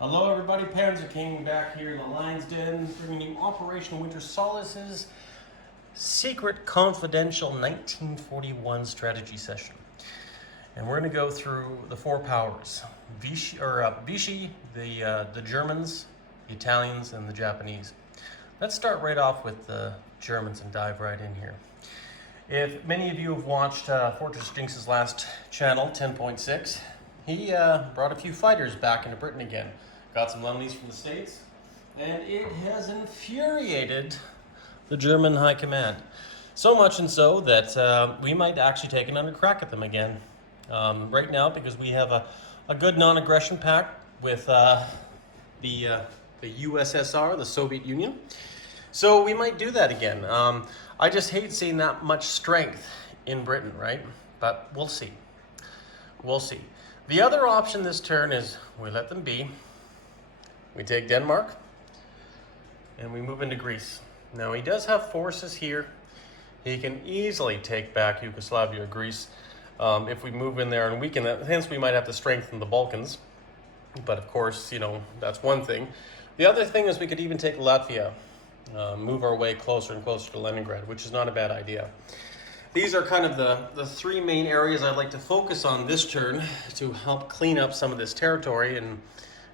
Hello everybody, Panzer King back here in the Lion's Den, bringing you Operation Winter Solace's secret confidential 1941 strategy session. And we're going to go through the four powers, Vichy, the Germans, the Italians, and the Japanese. Let's start right off with the Germans and dive right in here. If many of you have watched Fortress Jinx's last channel, 10.6, he brought a few fighters back into Britain again. Got some loanies from the States, and it has infuriated the German High Command. So much and so that we might actually take another crack at them again right now, because we have a good non-aggression pact with the USSR, the Soviet Union. So we might do that again. I just hate seeing that much strength in Britain, right? But we'll see. We'll see. The other option this turn is we let them be. We take Denmark, and we move into Greece. Now, he does have forces here. He can easily take back Yugoslavia or Greece if we move in there and weaken that. Hence, we might have to strengthen the Balkans. But of course, you know, that's one thing. The other thing is we could even take Latvia, move our way closer and closer to Leningrad, which is not a bad idea. These are kind of the three main areas I'd like to focus on this turn to help clean up some of this territory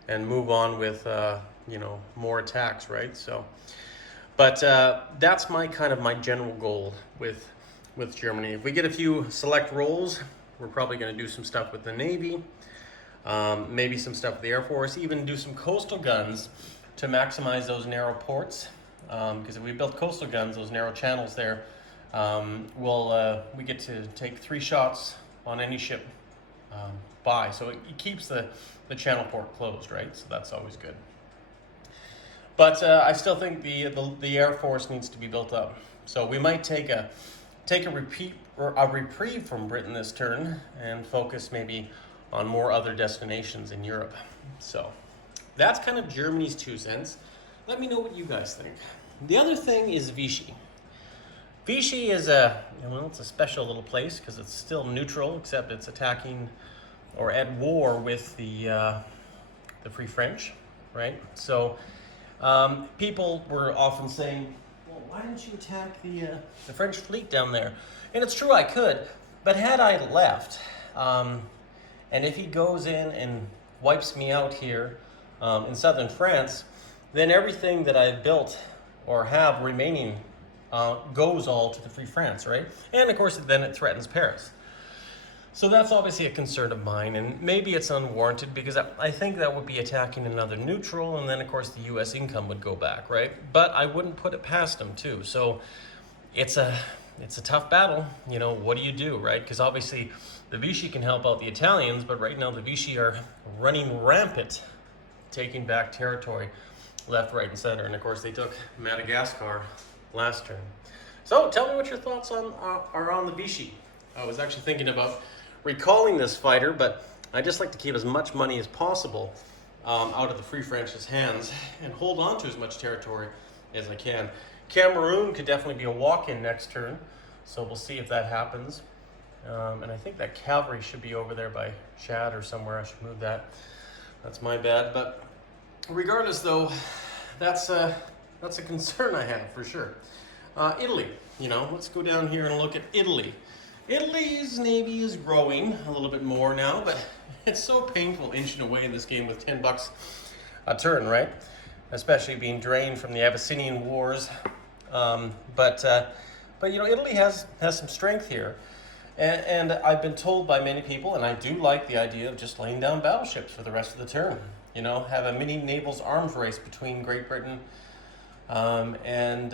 and move on with you know, more attacks, right? So, but that's my general goal with Germany. If we get a few select roles, we're probably going to do some stuff with the Navy, maybe some stuff with the Air Force, even do some coastal guns to maximize those narrow ports. Because if we build coastal guns, those narrow channels there, we get to take 3 shots on any ship by. So it keeps the channel port closed, right? So that's always good. But I still think the Air Force needs to be built up. So we might take a reprieve from Britain this turn and focus maybe on more other destinations in Europe. So that's kind of Germany's 2 cents. Let me know what you guys think. The other thing is Vichy. Vichy is it's a special little place because it's still neutral, except it's attacking or at war with the Free French, right? So people were often saying, well, why didn't you attack the French fleet down there? And it's true, I could, but had I left, and if he goes in and wipes me out here in southern France, then everything that I've built or have remaining goes all to the Free France, right? And of course, then it threatens Paris. So that's obviously a concern of mine, and maybe it's unwarranted because I think that would be attacking another neutral, and then of course the U.S. income would go back, right? But I wouldn't put it past them too. So it's a tough battle. You know, what do you do, right? Because obviously the Vichy can help out the Italians, but right now the Vichy are running rampant, taking back territory left, right, and center. And of course they took Madagascar last turn. So tell me what your thoughts are on the Vichy. I was actually thinking about recalling this fighter, but I just like to keep as much money as possible out of the Free French's hands and hold on to as much territory as I can. Cameroon could definitely be a walk-in next turn, so we'll see if that happens. And I think that cavalry should be over there by Chad or somewhere. I should move that. That's my bad. But regardless, though, that's a concern I have for sure. Italy, you know, let's go down here and look at Italy. Italy's navy is growing a little bit more now, but it's so painful inching away in this game with $10 a turn, right? Especially being drained from the Abyssinian Wars. But you know, Italy has some strength here. And I've been told by many people, and I do like the idea of just laying down battleships for the rest of the turn. You know, have a mini naval arms race between Great Britain and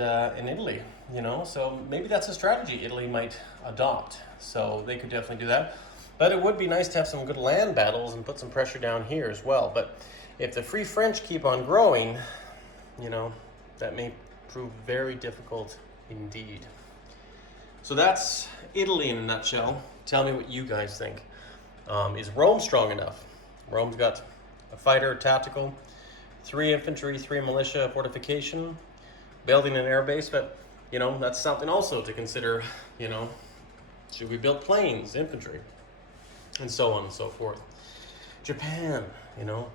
Italy, you know, so maybe that's a strategy Italy might adopt. So they could definitely do that. But it would be nice to have some good land battles and put some pressure down here as well. But if the Free French keep on growing, you know, that may prove very difficult indeed. So that's Italy in a nutshell. Tell me what you guys think. Is Rome strong enough? Rome's got a fighter, tactical, 3 infantry, 3 militia, fortification, building an air base, but, you know, that's something also to consider, you know, should we build planes, infantry, and so on and so forth. Japan, you know,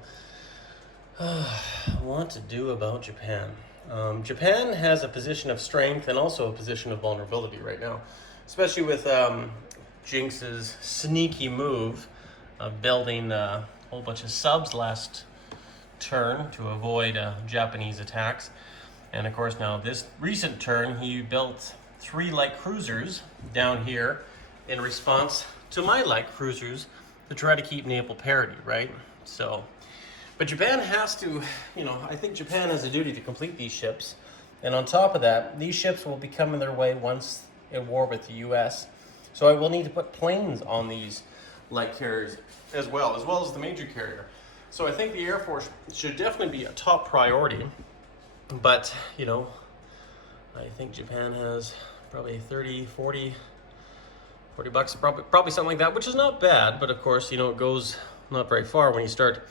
What to do about Japan? Japan has a position of strength and also a position of vulnerability right now, especially with Jinx's sneaky move of building a whole bunch of subs last turn to avoid Japanese attacks. And of course now this recent turn he built 3 light cruisers down here in response to my light cruisers to try to keep naval parity, right? So, but Japan has to, I think Japan has a duty to complete these ships. And on top of that, these ships will be coming their way once in war with the US. So I will need to put planes on these light carriers as well as the major carrier. So I think the Air Force should definitely be a top priority. But, I think Japan has probably 30, 40 bucks, probably something like that, which is not bad. But of course, it goes not very far when you start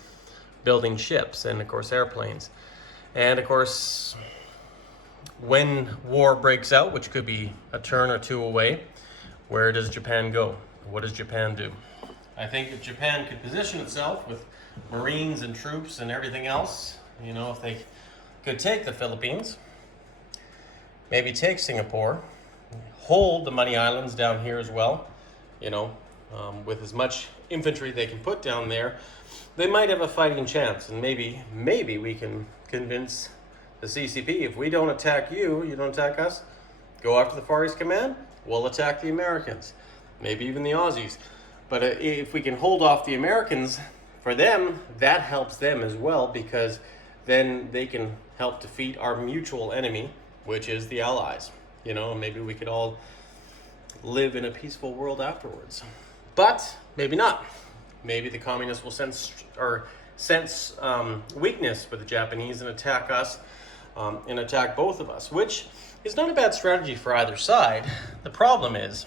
building ships and of course airplanes. And of course, when war breaks out, which could be a turn or two away, where does Japan go? What does Japan do? I think if Japan could position itself with Marines and troops and everything else, if they could take the Philippines, maybe take Singapore, hold the Money Islands down here as well, with as much infantry they can put down there, they might have a fighting chance. And maybe we can convince the CCP, if we don't attack you, you don't attack us, go after the Far East Command, we'll attack the Americans, maybe even the Aussies. But if we can hold off the Americans, for them, that helps them as well, because then they can help defeat our mutual enemy, which is the Allies. Maybe we could all live in a peaceful world afterwards. But maybe not. Maybe the communists will sense weakness for the Japanese and attack us, and attack both of us, which is not a bad strategy for either side. The problem is,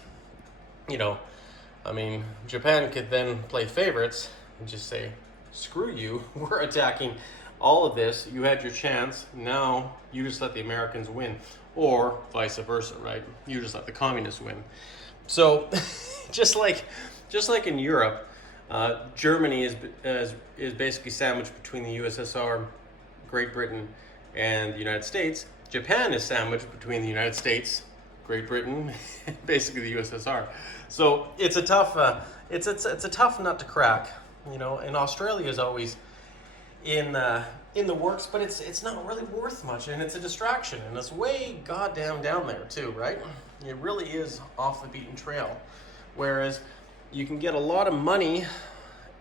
Japan could then play favorites and just say, screw you, we're attacking all of this, you had your chance, now you just let the Americans win. Or vice versa, right? You just let the communists win. So, just like in Europe, Germany is basically sandwiched between the USSR, Great Britain, and the United States. Japan is sandwiched between the United States, Great Britain, basically the USSR. So it's a tough nut to crack, And Australia is always in the works, but it's not really worth much, and it's a distraction, and it's way goddamn down there too, right? It really is off the beaten trail. Whereas you can get a lot of money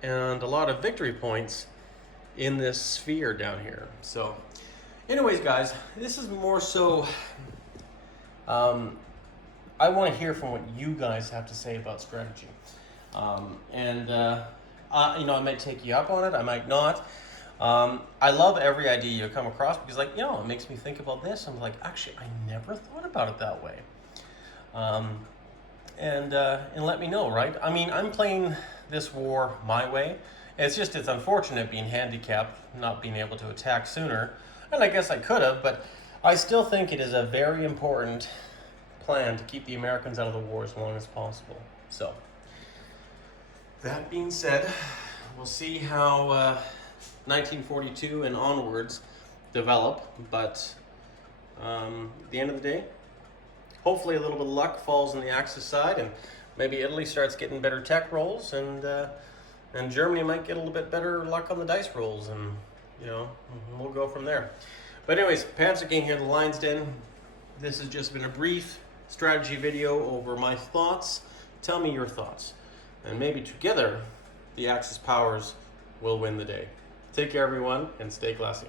and a lot of victory points in this sphere down here. So, anyways, guys, this is more so. I want to hear from what you guys have to say about strategy, I might take you up on it, I might not. I love every idea you come across because, it makes me think about this. I'm like, actually, I never thought about it that way. And let me know, right? I'm playing this war my way. It's unfortunate being handicapped, not being able to attack sooner. And I guess I could have, but I still think it is a very important plan to keep the Americans out of the war as long as possible. So, that being said, we'll see how 1942 and onwards develop, but at the end of the day, hopefully a little bit of luck falls on the Axis side, and maybe Italy starts getting better tech rolls, and Germany might get a little bit better luck on the dice rolls, and we'll go from there. But anyways, Panzer King here, the Lion's Den. This has just been a brief strategy video over my thoughts. Tell me your thoughts, and maybe together the Axis powers will win the day. Take care, everyone, and stay classy.